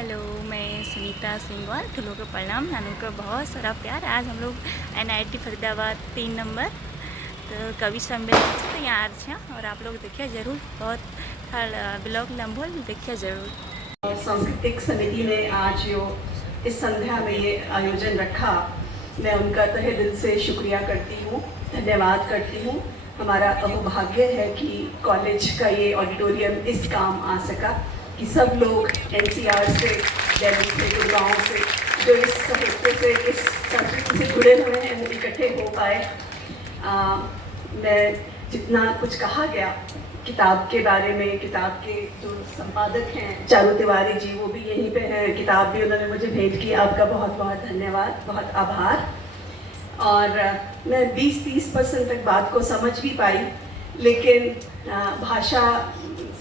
Hello, मैं सुनीता सिंगवाल। ठुलों को प्रणाम, नानू का बहुत सारा प्यार। आज हम लोग NIT फरीदाबाद 3 नंबर तो कवि सम्मेलन तो यहाँ आज हैं और आप लोग देखिए ज़रूर। बहुत ब्लॉग लम्बोल देखिए ज़रूर। सांस्कृतिक समिति ने आज जो इस संध्या में ये आयोजन रखा, मैं उनका तहे दिल से शुक्रिया करती हूँ, धन्यवाद करती हूँ। हमारा अहोभाग्य है कि कॉलेज का ये ऑडिटोरियम इस काम आ सका कि सब लोग NCR से, दिल्ली से, गुड़गांव से जो इस साहित्य से, इस संस्कृति से जुड़े हुए हैं, वो इकट्ठे हो पाए। मैं जितना कुछ कहा गया किताब के बारे में, किताब के जो संपादक हैं चारू तिवारी जी, वो भी यहीं पे हैं, किताब भी उन्होंने मुझे भेंट की। आपका बहुत बहुत धन्यवाद, बहुत आभार। और मैं 20-30% तक बात को समझ भी पाई, लेकिन भाषा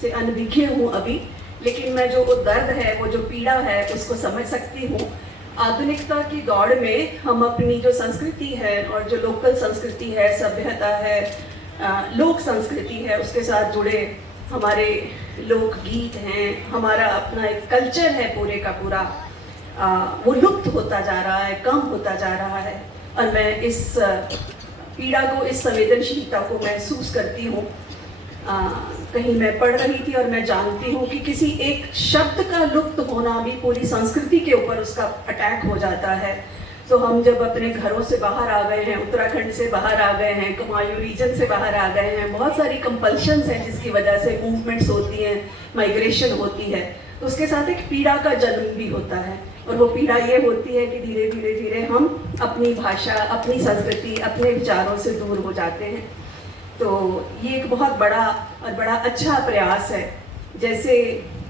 से अनभिज्ञ हूँ अभी। लेकिन मैं जो वो दर्द है, वो जो पीड़ा है, उसको समझ सकती हूँ। आधुनिकता की दौड़ में हम अपनी जो संस्कृति है और जो लोकल संस्कृति है, सभ्यता है, लोक संस्कृति है, उसके साथ जुड़े हमारे लोकगीत हैं, हमारा अपना एक कल्चर है पूरे का पूरा, वो लुप्त होता जा रहा है, कम होता जा रहा है। और मैं इस पीड़ा को, इस संवेदनशीलता को महसूस करती हूँ। कहीं मैं पढ़ रही थी और मैं जानती हूँ कि किसी एक शब्द का लुप्त होना भी पूरी संस्कृति के ऊपर उसका अटैक हो जाता है। तो हम जब अपने घरों से बाहर आ गए हैं, उत्तराखंड से बाहर आ गए हैं, कुमायूं रीजन से बाहर आ गए हैं, बहुत सारी कंपल्शंस हैं जिसकी वजह से मूवमेंट्स होती हैं, माइग्रेशन होती है, तो उसके साथ एक पीड़ा का जन्म भी होता है। और वो पीड़ा ये होती है कि धीरे धीरे धीरे हम अपनी भाषा, अपनी संस्कृति, अपने विचारों से दूर हो जाते हैं। तो ये एक बहुत बड़ा और बड़ा अच्छा प्रयास है। जैसे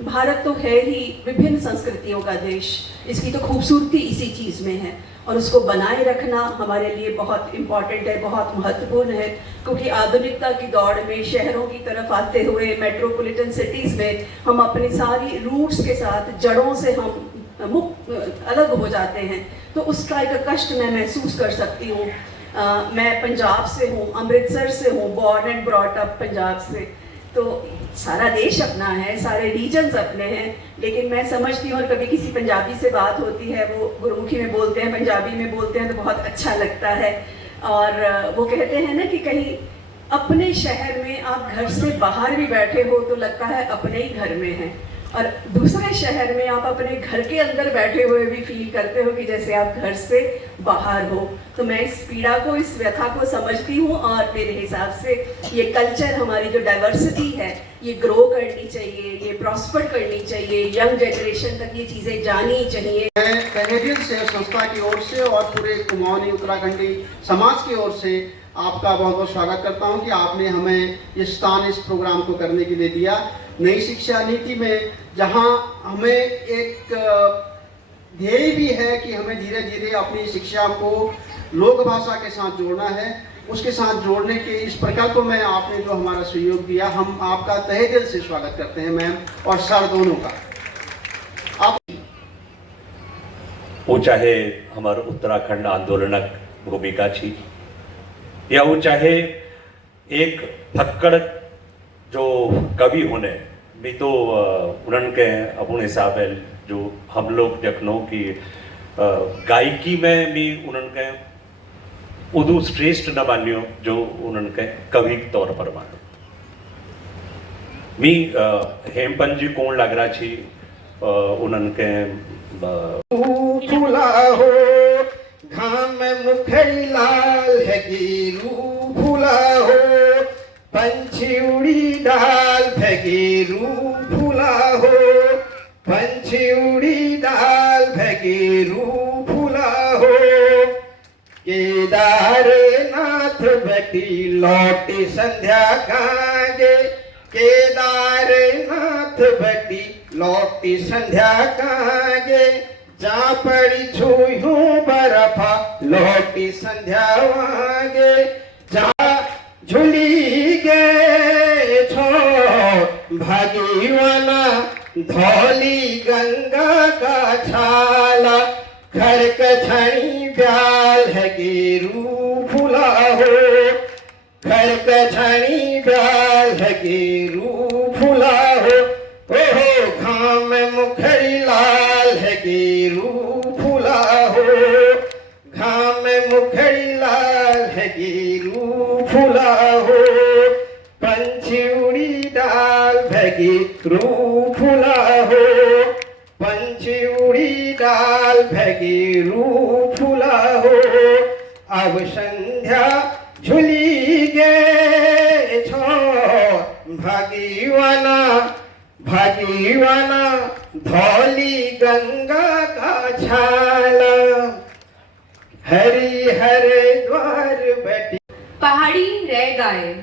भारत तो है ही विभिन्न संस्कृतियों का देश, इसकी तो खूबसूरती इसी चीज़ में है, और उसको बनाए रखना हमारे लिए बहुत इम्पॉर्टेंट है, बहुत महत्वपूर्ण है। क्योंकि आधुनिकता की दौड़ में शहरों की तरफ आते हुए, मेट्रोपॉलिटन सिटीज़ में हम अपनी सारी रूट्स के साथ, जड़ों से हम अलग हो जाते हैं। तो उसका एक कष्ट मैं महसूस कर सकती हूँ। मैं पंजाब से हूँ, अमृतसर से हूँ, born and brought up Punjab से। तो सारा देश अपना है, सारे रीजन्स अपने हैं, लेकिन मैं समझती हूँ, और कभी किसी पंजाबी से बात होती है, वो गुरुमुखी में बोलते हैं, पंजाबी में बोलते हैं, तो बहुत अच्छा लगता है। और वो कहते हैं ना कि कहीं अपने शहर में आप घर से बाहर भी बैठे हो तो लगता है अपने ही घर में हैं, और दूसरे शहर में आप अपने घर के अंदर बैठे हुए भी फील करते हो कि जैसे आप घर से बाहर हो। तो मैं इस पीड़ा को, इस व्यथा को समझती हूँ, और मेरे हिसाब से ये कल्चर, हमारी जो डाइवर्सिटी है, ये ग्रो करनी चाहिए, ये प्रॉस्पर करनी चाहिए, यंग जनरेशन तक ये चीज़ें जानी चाहिए। मैं तहे दिल से संस्था की ओर से और पूरे कुमाऊनी उत्तराखंडी समाज की ओर से आपका बहुत बहुत स्वागत करता हूं कि आपने हमें ये स्थान, इस प्रोग्राम को करने के लिए दिया। नई शिक्षा नीति में जहां हमें एक ध्येय भी है कि हमें धीरे धीरे अपनी शिक्षा को लोक भाषा के साथ जोड़ना है, उसके साथ जोड़ने के इस प्रकल्प में आपने जो हमारा सहयोग दिया, हम आपका तहे दिल से स्वागत करते हैं मैम और सर दोनों का। आप वो चाहे हमारे उत्तराखंड आंदोलनक भूमिका थी, या वो चाहे एक फक्कड़ जो कवि होने भी, तो उन्हनि के अपने हिसाब है जो हम लोग देखनो कि गायकी में भी उन्हनि के उदू श्रेष्ठ न मानियो जो उन्हनि के कवि के तौर पर मानो। मी हेमपंत जी कोण लागरा छी, उन्हनि के फूला हो घाम मुखड़ी लाल है, गिरू फूला हो पंछी उड़ी डाल, भगेरू फूला हो पंछी उड़ी डाल, भगेरू फूला हो। केदारनाथ बेटी लौटी संध्या कागे, केदारनाथ बेटी लौटी संध्या कागे, जा पड़ी छूहू बरफा लौटी संध्या वागे, जा झुली गए छो भागीवाना धौली गंगा का छाला, घर कछणी ब्याल है गिरू फूला हो, घर कछणी ब्याल है गिरू फूला हो। ओहो घाम मुखड़ी लाल भगी रू फूला हो, घाम मुखड़ी लाल भगी रू फूला हो, पंछी उड़ी डाल भगी रू फूला हो, पंछी उड़ी डाल भगी रू फूला हो, अब संध्या झुली गे छो भागीवाना भागीवाना धौली गंगा का छाला, हरि हरे द्वार बैठी। पहाड़ी रह गए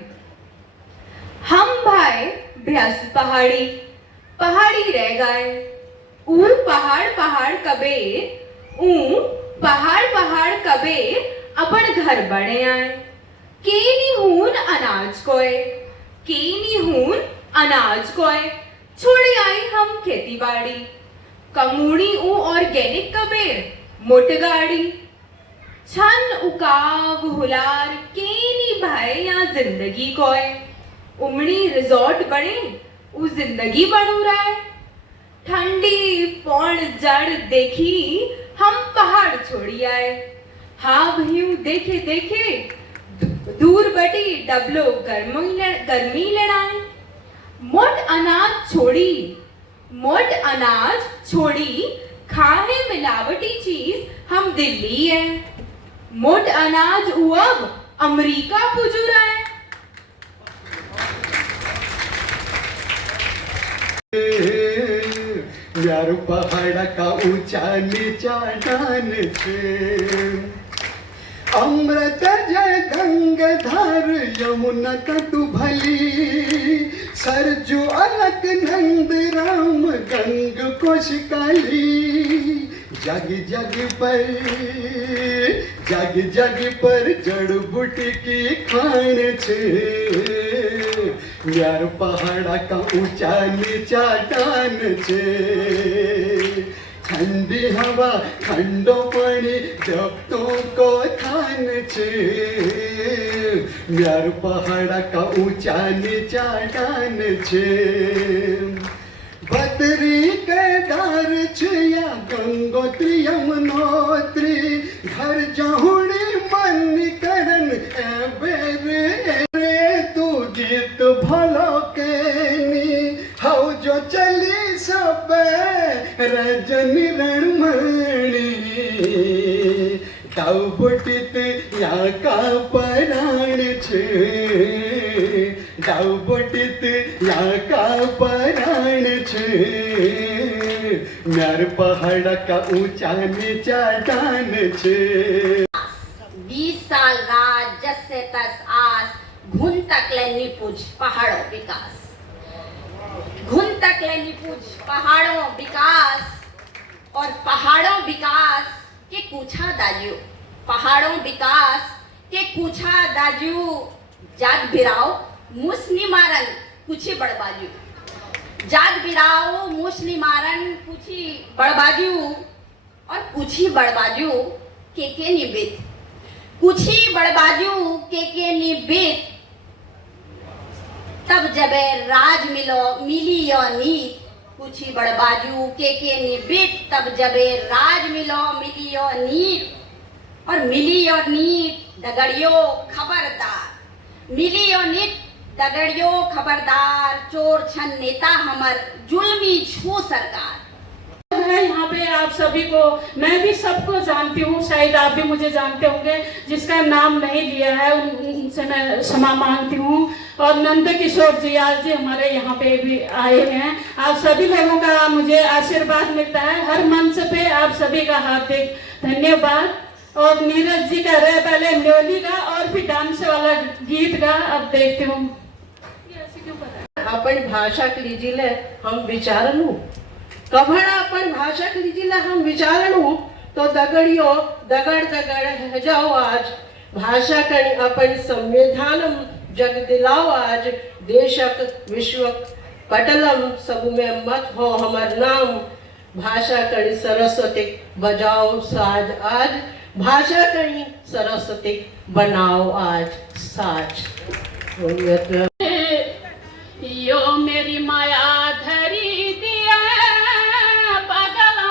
हम भाई भ्यास पहाड़ी, पहाड़ी रह गए ऊ पहाड़ पहाड़ कबे, ऊ पहाड़ पहाड़ कबे अपन घर बने आए, के निहून अनाज कोय, के निहून अनाज कोय, छोड़े आई हम खेती बाड़ी, कमूड़ी ऊ ऑर्गेनिक कबे मोट गाड़ी, छन उकाव हुलार केनी भाई या जिंदगी कोय, उमड़ी रिजॉर्ट बने ऊ जिंदगी बनू रहा है, ठंडी पौड़ जड़ देखी हम पहाड़ छोड़ी आए, हाँ भयू देखे देखे दूर बटी डबलो गर्मी लड़ाए, मोट अनाज छोड़ी, मोट अनाज छोड़ी, खाए मिलावटी चीज हम दिल्ली है, मोट अनाज अब अमेरिका पुजू रहा है। यार पहाड़ का ऊंचा नीचा डान छे, अमृत जय गंगाधर यमुना तटु भली, सरजू अलक नंद राम गंग कोशिकाली, जग जग पर जड़ बूटी की खान छे, यार पहाड़ा का ऊंचा नीचा डान छे, ठंडी हवा ठंडो पानी जपतों को थान छे, यार पहाड़ा का ऊंचा नीचा डान छे, बद्री केदार छया गंगोत्री यमुनोत्री, घर जहुड़ी मन करन बेरे तू गीत भलो केनी, हौ जो चली सब रजनी रणमणि, ताऊ बुटित या का पराण छे, ताऊ बुटित या का पराण छे, म्यार पहाड़ का ऊंचा नीचा डान छे। 20 साल राज जस से तस आस, घुन तक ले निपुज पहाड़ों विकास, घुन तक ले निपुज पहाड़ों विकास, और पहाड़ों विकास के पूछा दाजू, पहाड़ों विकास के पूछा दाजू, जाग बिराओ मुस्नी मारन कुछी बड़बाजू, जाग बिराओ मुस्नी मारन कुछी बड़बाजू, और कुछी बड़बाजू के निबित, कुछी बड़बाजू के निबित, तब जबे राज मिली यो नीत, कुछी बड़बाजू के निबित, तब जबे राज मिली यो नीत, और मिली यो नीत दगड़ियो खबरदार, मिली यो नीत दगड़ियो खबरदार, चोर छन नेता हमर जुल्मी छू सरकार। है यहाँ पे आप सभी को, मैं भी सबको जानती हूँ, शायद आप भी मुझे जानते होंगे, जिसका नाम नहीं लिया है उनसे मैं क्षमा मांगती हूँ। और नंद किशोर जी आज जी हमारे यहाँ पे भी आए हैं, आप सभी लोगों का मुझे आशीर्वाद मिलता है हर मंच पे, आप सभी का हार्दिक धन्यवाद। और नीरज जी का रहे पहले न्योली का और फिर डांस वाला गीत का अब देखती हूँ। अपन भाषा लीजिले हम विचारनु, कभण अपन भाषा लीजिले हम विचारनु, तो दगड़ियो दगड़ दगड़ है जाओ आज, भाषा कणी अपन संविधानम जग दिलाओ आज, देशक विश्वक पटलम सब में मत हो हमर नाम, भाषा कणी सरस्वती बजाओ साज आज, भाषा कहीं सरस्वती बनाओ आज साज। यो मेरी माया धरी दिया पगला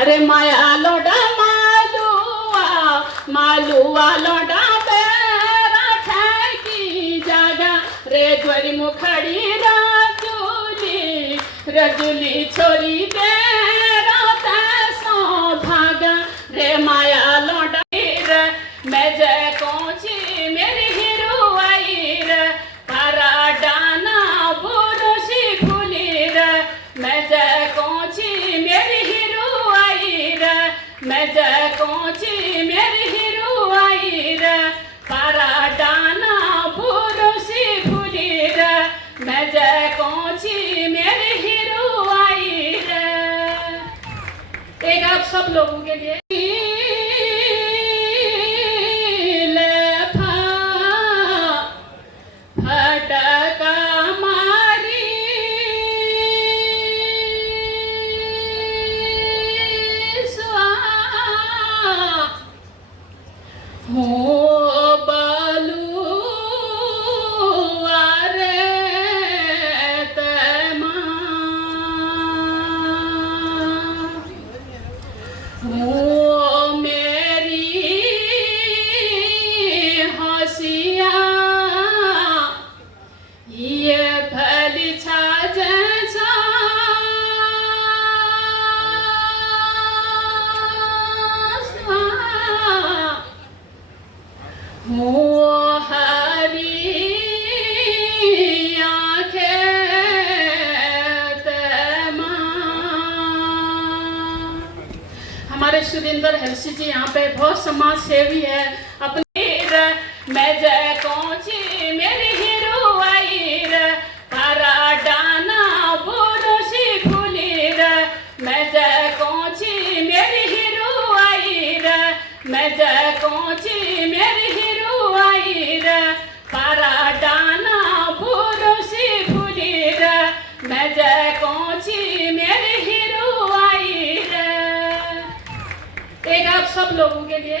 अरे माया लोडा मालुआ लोडा बेरा ठेकी जागा रे द्वारी मुखड़ी रजुली छोरी दे राता सो भागा रे माया लोडा रे मैं जय कोची मेरी हीरो आई रे पारा डाना बुरुशी फूली रे मैं जय कोची मेरी हीरो आई रे मैं जय कोची मेरी हीरो आई रे पारा डाना बुरुशी फूली रे मैं जय कोची मेरी हीरो आई रे। एक आप सब लोगों के लिए फटका मारी स्वा हो हमारे सुरेंद्र हंसी जी यहाँ पे बहुत समाज सेवी है अपनी मैं जय कोची मेरी हीरो आई रे पारा डाना बुरुशी फूली रे मैं जय कोची मेरी हीरो आई रे मैं जय कोची मेरी हीरो आई रे पारा डाना बुरुशी फूली रे मैं जय कोची मेरी हीरो आई रे। एक आप सब लोगों के लिए